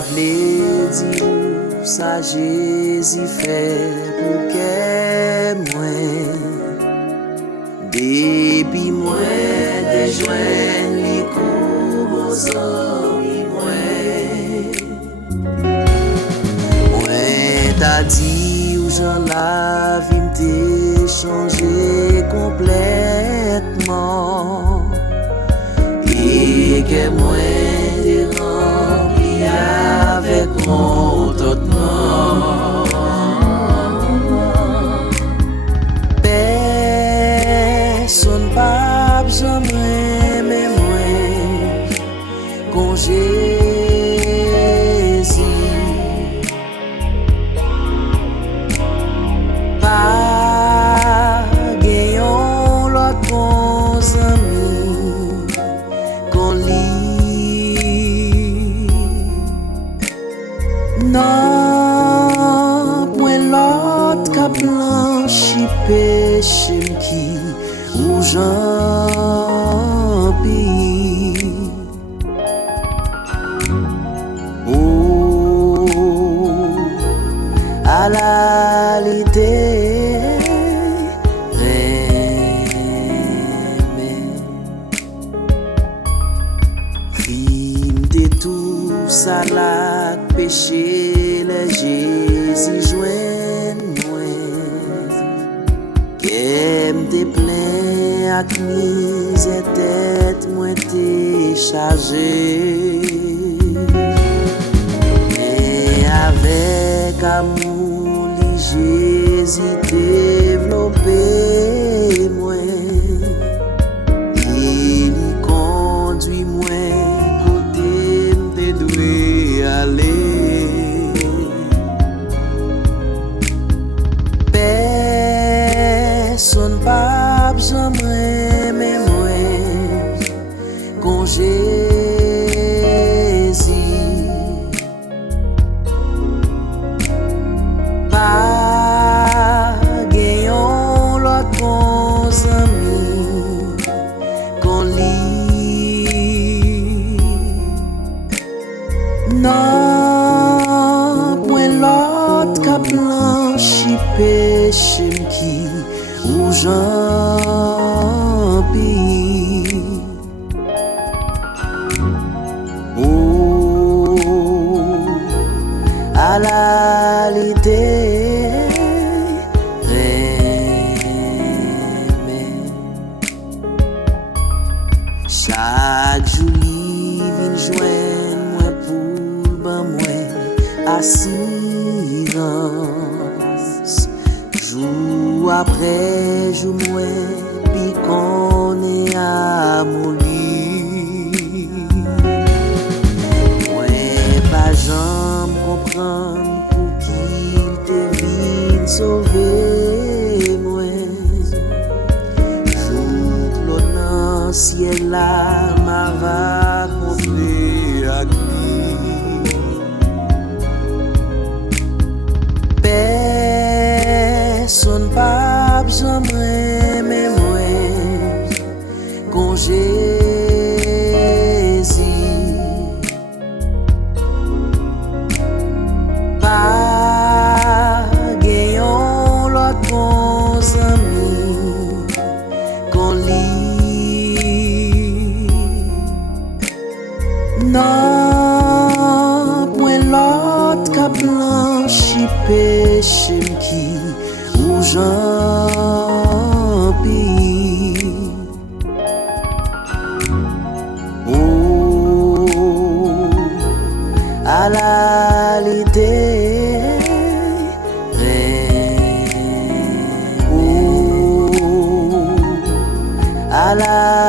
vle di ou sa Jésus fait pour que moi depuis moi de joindre les coups aux amis moi t'a dit ou j'en la vie m'te changé complètement et que moi t'ai rempli avec mon contentement. Personne pas jamais mais moi quand Jésus pas gagnant l'autre bons amis qu'on lit non point l'autre qu'a blanchi péché qui ou j'en pis oh à la l'idée crime de tout ça la péché le Jésus joint moi qu'aime te plein ak mise tête moi t'es chargé et avec amour li Jésus développé moi il conduit moi côté m'te doué aller personne pas jamais mais moi quand Jésus pas gagnant l'autre bons amis qu'on lit non point l'autre qu'a blanchi péché qui ou j'en pis oh à la l'idée chaque jour il vient joindre moi pour ban moi assurance jour après jour moi puis qu'on est amolli moi pas jamais comprendre pour qu'il te vient sauver moi jour l'autre dans ciel là m'a va contrer à qui personne pas jamais mais moi quand Jésus pas gagnant l'autre bons amis qu'on lit non point l'autre qu'a blanchi péché qui ou j'en pis oh à la l'idée oh à la